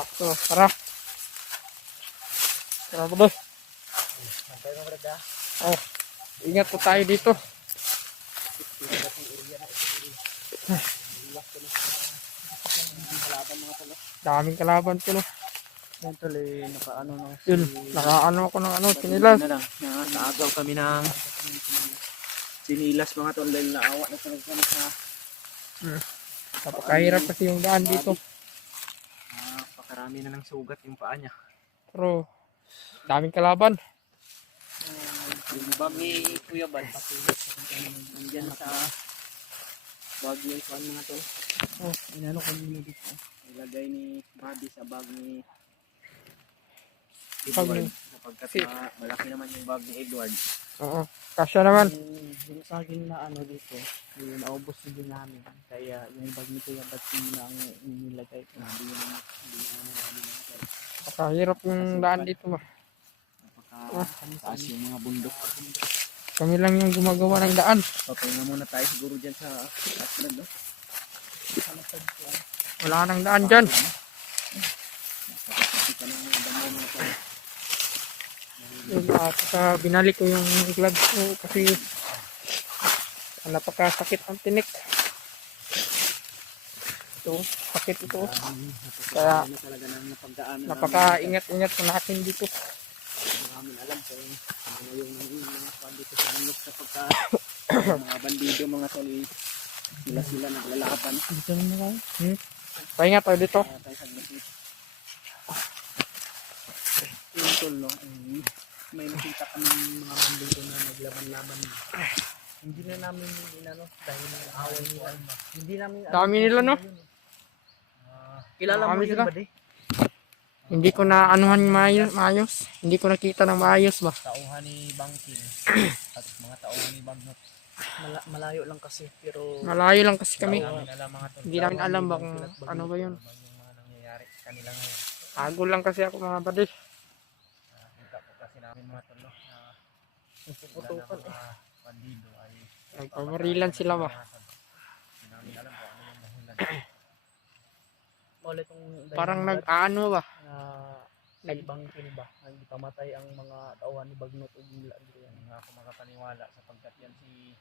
Sakto. Tara. Tara ba doon? Antay mo brad ah. Oh, ingat po tayo dito. Daming kalaban ko no. Yan tuloy, nakaano na. Yun, nakaano ako ng ano, sinilas. Naagaw kami ng sinilas mga tol dahil naawa na talaga kami sa Napakahirap kasi yung daan dito. pakarami na ng sugat yung paa niya. Pero, daming kalaban. Yung bag ni Kuya Bal, nandyan sa bag niya ikuan mga tol. Oh, Inano ko muna dito. Ilagay ni Bobby sa bag ni Edward. Sapagkat malaki naman yung bag ni Edward. Oo, kasya naman. Yung saging na ano dito, yung naubos na din namin. Kaya yung bag ni Kuya Bal na ang nilagay. Hindi na namin natin. Napakahirap yung daan dito ba. Taas yung mga bundok. Kami lang yung gumagawa ng daan. Papahinga muna tayo siguro dyan sa Aslan, no? Wala nang daan dyan. Yun, at binalik ko yung gloves ko kasi napakasakit ang tinik. Ito, sakit ito. Kaya napaka-ingat-ingat ko natin dito. Maraming alam kung ano yung mga kwan dito sa bundok sa pagka mga bandido, mga tol, sila naglalaban. Dito naman tayo. Pahinga tayo dito. Yung tol, no? May nakita kami mga bandido na naglaban-laban. Hindi na namin inano dahil away nila. Hindi namin Dami nila no? Kilala mo Dami yun sila. ba di? Hindi ko na anuhan maayos. Hindi ko nakita ng maayos ba. Tauhan ni Bangkin at mga tauhan ni Bagnot. Malayo lang kasi pero Malayo lang kasi kami. Hindi Hindi namin alam ba kung ano ba yun. yung mga nangyayari sa kanila ngayon. Tago lang kasi ako mga badi. Kita po kasi namin mga tolo na puputukan bandido ay Nagpamarilan sila ba. hindi namin alam kung ano yung dahilan. Maulit kung Parang nag-ano ba. nagbangkin ba? Hindi pamatay ang mga tauhan ni Bagnot o Gila. Hindi ako makapaniwala sapagkat yan si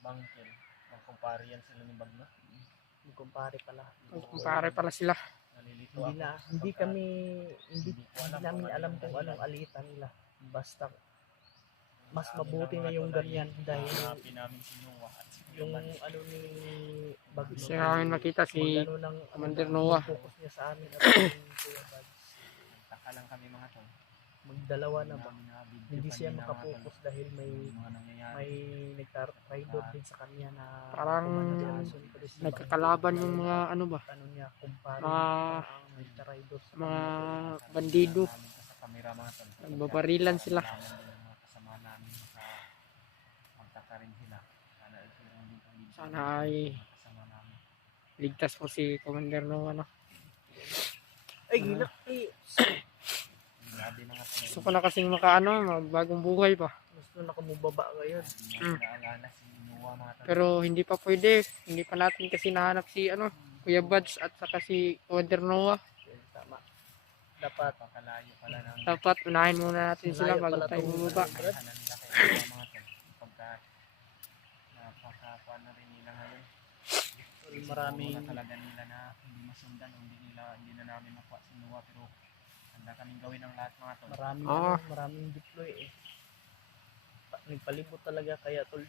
Bangkin. Magkumpare yan sila ni Bagnot. Magkumpare pala. Magkumpare pala sila. Nalilito hindi namin alam kung anong alitan nila. Basta mas mabuti na yung ganyan dahil yung ano ni Bagnot. Kasi namin makita si Commander Noah. Focus niya sa amin at yung Kuya Bal. Taka lang kami mga tol. Magdalawa na ba? Hindi siya makapokus dahil may nagka-rider din sa kanya na Parang nagkakalaban yung mga ano ba. Ano niya, kumpare mga bandido. Nagbabarilan sila. Sana ay ligtas po si Commander Noah no. Ay gilak Gusto ko na kasing makaano, magbagong buhay pa. gusto na kumubaba ngayon. Pero hindi pa pwede. Hindi pa natin kasi nahanap si ano, Kuya Buds at saka si Commander Noah. Tama. Dapat unahin muna natin sila bago tayo bumaba. Maraming talaga nila na hindi masundan, hindi na namin makuha si Noah, pero handa kaming gawin ang lahat mga tol. Maraming deploy nagpalibot talaga kaya tol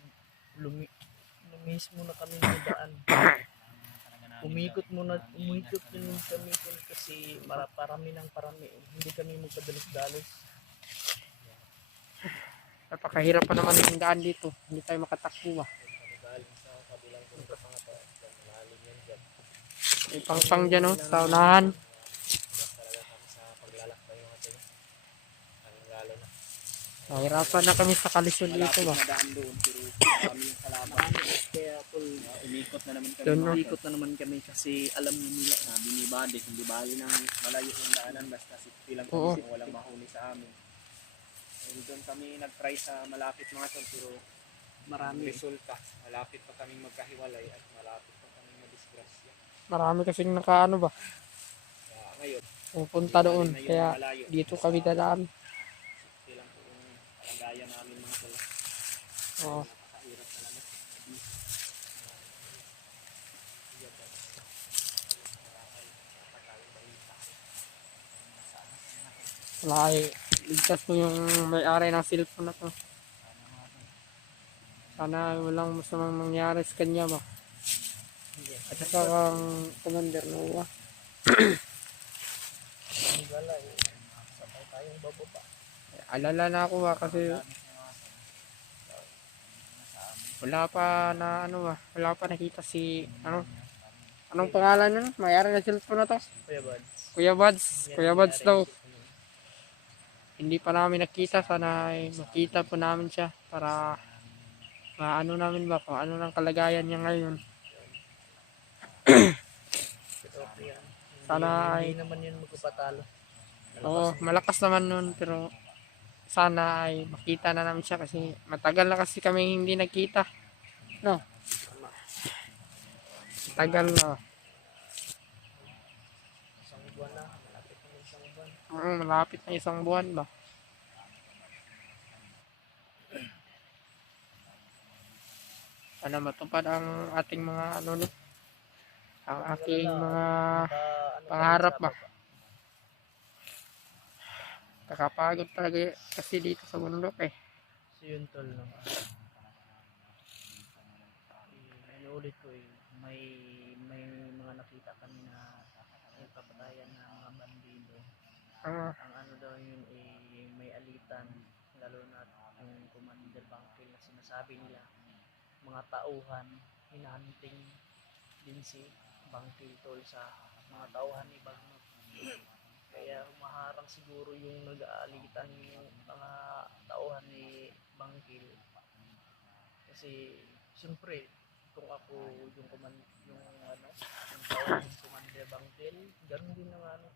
lumis muna kami ng daan. Umikot din kami tol kasi parami hindi kami magpadalos-dalos. Napakahirap pa naman yung daan dito. Hindi tayo makatakbo ba. May pang dyan no, sa unahan. Nahirapan na kami sa kalisod dito ba. Umikot na naman kami kasi alam nila sabi ni Bade hindi bali ng malayo yung daanan basta safety lang kami kasi walang mahuli sa amin. And doon kami nag-try sa malapit mga tol pero maraming resulta. Malapit pa kaming magkahiwalay at malapit pa kaming madisgrasya. Marami kasing nakaano ba. Ngayon pupunta doon. Na yung Kaya malayo. dito kami dadaan. Ito lang po yung kalagayan namin mga tol. Oo. Napakahirap talaga. Wala ay ligtas mo yung may-ari ng cellphone na to. Sana walang masamang mangyari sa kanya ba. At saka kang Commander Noah. Wala eh. Sabay tayong bababa. Alala na ako ba kasi wala pa na ano ba, wala pa nakita si anong pangalan nun? May-ari ng cellphone na to? Kuya Buds. Kuya Buds. Kuya Buds daw. Yan. Hindi pa namin nakita, sana ay makita po namin siya para maano namin ba kung ano ng kalagayan niya ngayon. Okay yan. Sana Hindi ay naman yun magpapatalo. oo, malakas naman nun pero sana ay makita na namin siya kasi matagal na kasi kami hindi nagkita. No? Matagal na. Isang buwan na. Malapit na isang buwan. Malapit na isang buwan ba? Sana matupad ang ating mga ano no? Ang aking mga pangarap ba? Nakapagod talaga kasi dito sa bundok eh. So yun tol no. Inuulit ko eh. May mga nakita kami na nagpapatayan na mga bandido. Ang ano daw yun eh may alitan. Lalo na yung Commander Bangkil na sinasabi nila. Mga tauhan, hinahunting din si Bangkil tol sa mga tauhan ni Bagnot. Kaya humaharang siguro yung nag-aalitan yung mga tauhan ni Bangkil. Kasi siyempre kung ako yung tauhan ng Commander Bangkil, ganun din ang ano.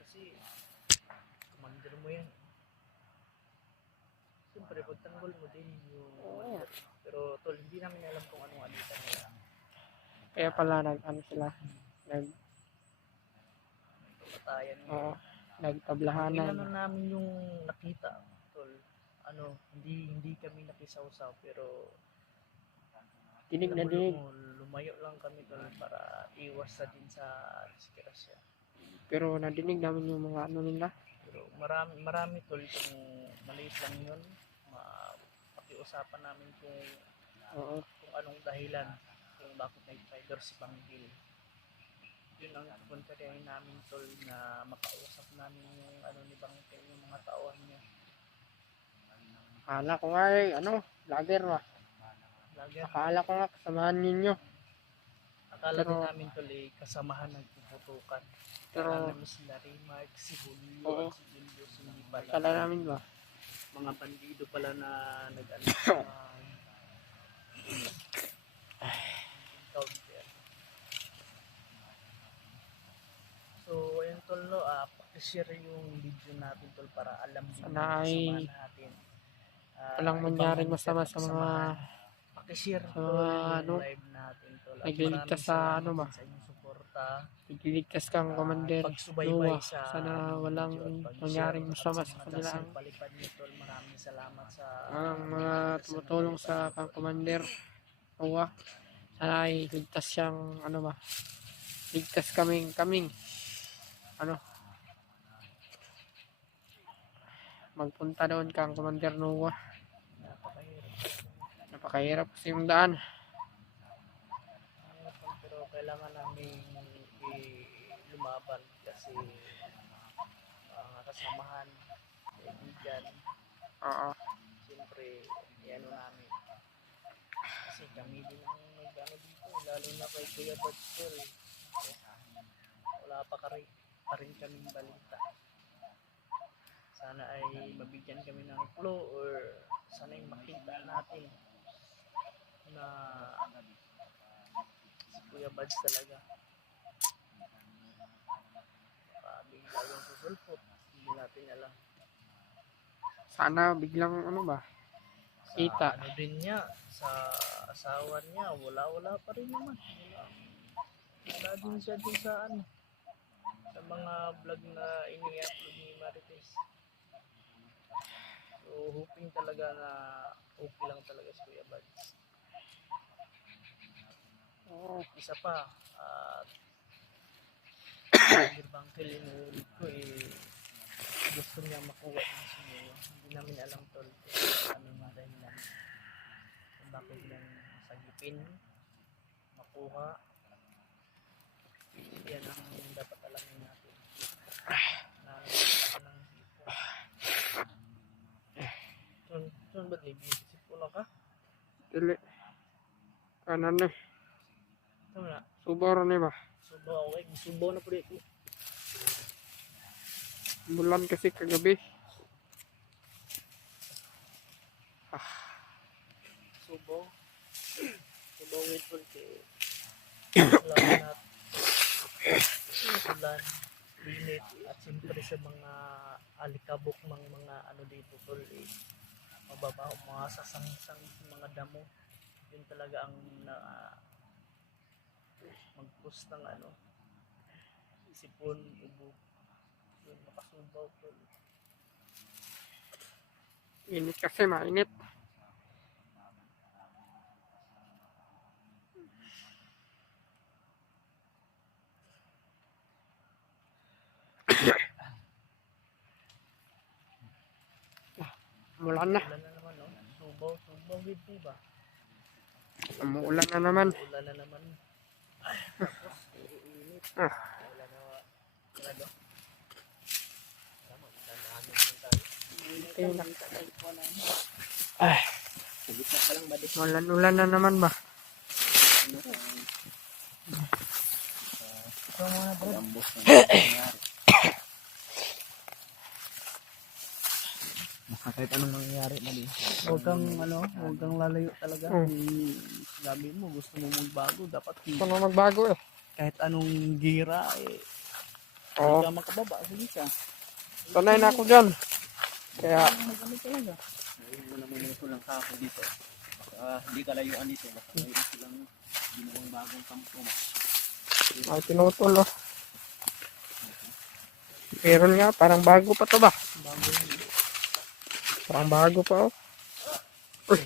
Kasi commander mo yan. Siyempre pagtanggol mo din yung commander. Pero tol, hindi namin alam kung anong alitan nila. Kaya pala nag-ano sila, Patayan nagtablahanan. Inano namin yung nakita, tol. Hindi kami nakisawsaw pero Dinig na dinig. Lumayo lang kami tol para iwas sa din sa disgrasya. Pero nadinig namin yung mga ano nila. Pero marami tol kung maliit lang yun. Pakiusapan namin kung anong dahilan kung bakit nag-trigger si Bangkil. Yun ang kontrahin namin tol na makausap namin yung ano ni Bangkil, yung mga tauhan niya. Akala ko nga eh, vlogger ba? Akala ko nga kasamahan ninyo. Akala din namin tol eh, kasamahan nagpuputukan. Pero Akala namin sila Raymark, si Julio, si Julius, hindi pala. Akala namin ba? Mga bandido pala na nag-ano So, ayun tol no, pakishare yung video natin tol para alam din sana ay natin. walang mangyaring masama sa mga pakishare sa mga yung live natin tol. nagliligtas sa ano ba? Sa inyong suporta. Nagliligtas kang Commander Noah. Sana walang mangyaring masama sa kanila. Maraming salamat sa ang mga tumutulong sa kang Commander Noah. Sana ay ligtas siyang ligtas kaming magpunta doon kang Commander Noah. Napakahirap kasi yung daan. Pero kailangan namin lumaban kasi kasamahan, kaibigan. Siyempre, ano namin. Kasi kami din ang nag-ano dito, lalo na kay Kuya Buds. Wala pa rin kaming balita. Sana ay mabigyan kami ng clue or sana ay makita natin na si Kuya Buds talaga. Bigla yung susulpot, hindi natin alam. Sana biglang kita. Ano din niya, sa asawa niya, wala pa rin naman. Wala din siya dun sa sa mga vlog na ini-upload ni Marites. So, hoping talaga na okay lang talaga si Kuya Bads. Isa pa, bangkel inuulit ko gusto niya makuha ng sinyo. Hindi namin alam tol kung ano nga dahilan. Kung bakit lang sagipin, makuha. Yan ang dapat alamin natin. Na ng Son ba't nag-iisip ko na ka? Dili. Kanan ni. Tama na. Subaw ni ba? Subaw, okay. Subaw na po dito. Bulan kasi kagabi. Subaw. Subaw with full laban at ulan, init, at siyempre sa mga alikabok ng mga ano dito tol mababa o mga sasangsang mga damo. Yun talaga ang mag-push ng sipon, ubo. Yun, makasubaw tol. Init kasi, mainit. Umulan na. Ulan na naman, no? Subaw with me ba? Umuulan na naman. Ulan na naman. Ay, tapos, iinit. Wala na, ano? Tama, magdanahan naman tayo. Ay, Salit na ka lang ba? ulan na naman ba? Ito muna bro. Lambos na nangyari. Kahit anong mangyayari mali. Huwag kang lalayo talaga. Sabi mo, gusto mo magbago, dapat Gusto na magbago eh. kahit anong gira Oo. hindi ka makababa. Sige ka. Sanay na ako dyan. Kaya, Magano talaga. Ayun mo naman ito lang kako dito. Hindi ka layuan dito. Baka mayroon silang ginawang bagong kampo. ay tinutol oh. Meron nga, parang bago pa to ba? Bago yun. Parang bago pa oh. Uy.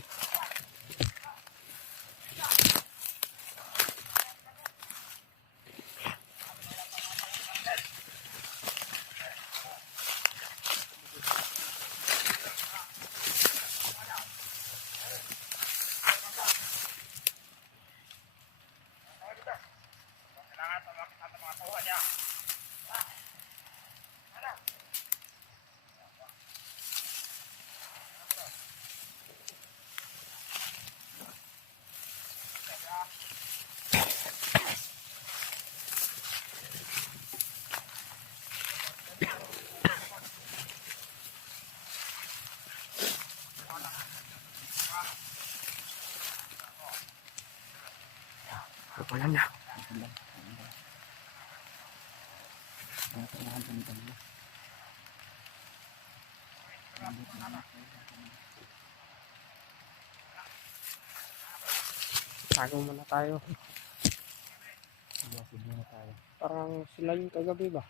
Wala na. Tago muna tayo. Parang sila yung kagabi ba?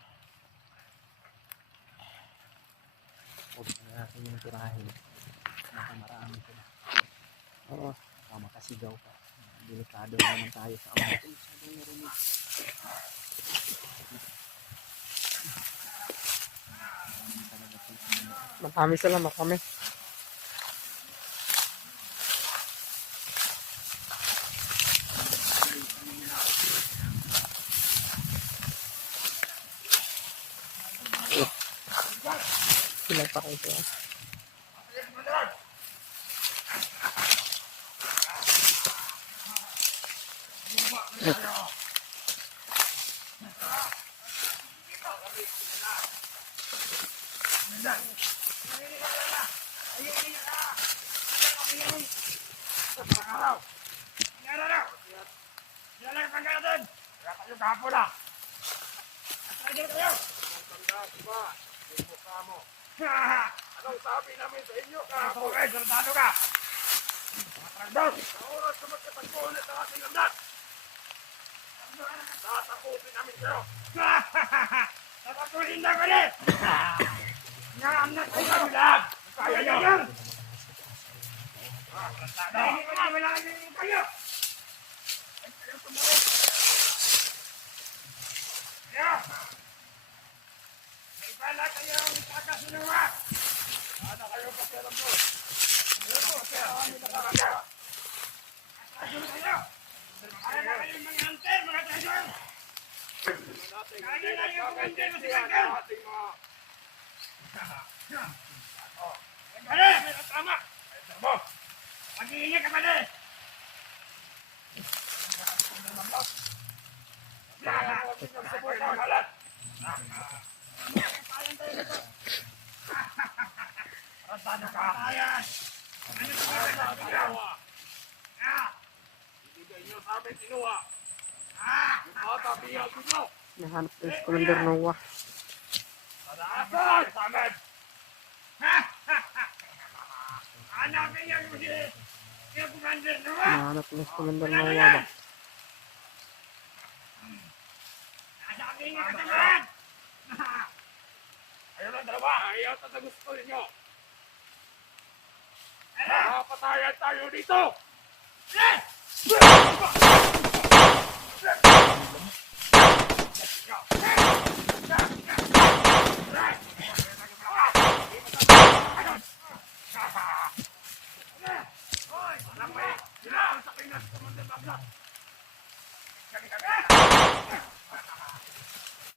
Huwag na natin yung tirahin. Nakamarami sila. Oo. Makasigaw pa. Delikado naman tayo sa ama. Marami sila, marami. Sila pa kayo siya. Anong sabi namin sa inyo kahapon? Sardado ka! Mga tragdor! Sa oras na magkatagpunan ng ating landas! Tatakutin namin kayo! Tatapusin na ko rin! Ngaam na kayo lahat! Kaya nyo yan! Dahil ko na, wala nyo kayo! Kayo tumarot! Kaya! May pala kayong kakasunuwa! Ano kayo pakialam mo? Ano po, kaya kami nakakaya! Kakasunuwa kayo! Ano na kayong mga hunter, mga treasure! Kaya na yung hunter, mga treasure! Pare, may tama! Mag-iingat ka pare! Ano ka? Ano ka? Ibigay niyo sa amin sinuha! Yung bata biyag dito! Nahanap ko si Commander Noah. Asal! Sa amin! Hanapin niyo yung Commander Noah! Nahanap ko si Commander Noah ba? Hanapin niyo katawan! Ayun ang dalawa! Ayaw sa gusto ninyo! Patayan tayo dito!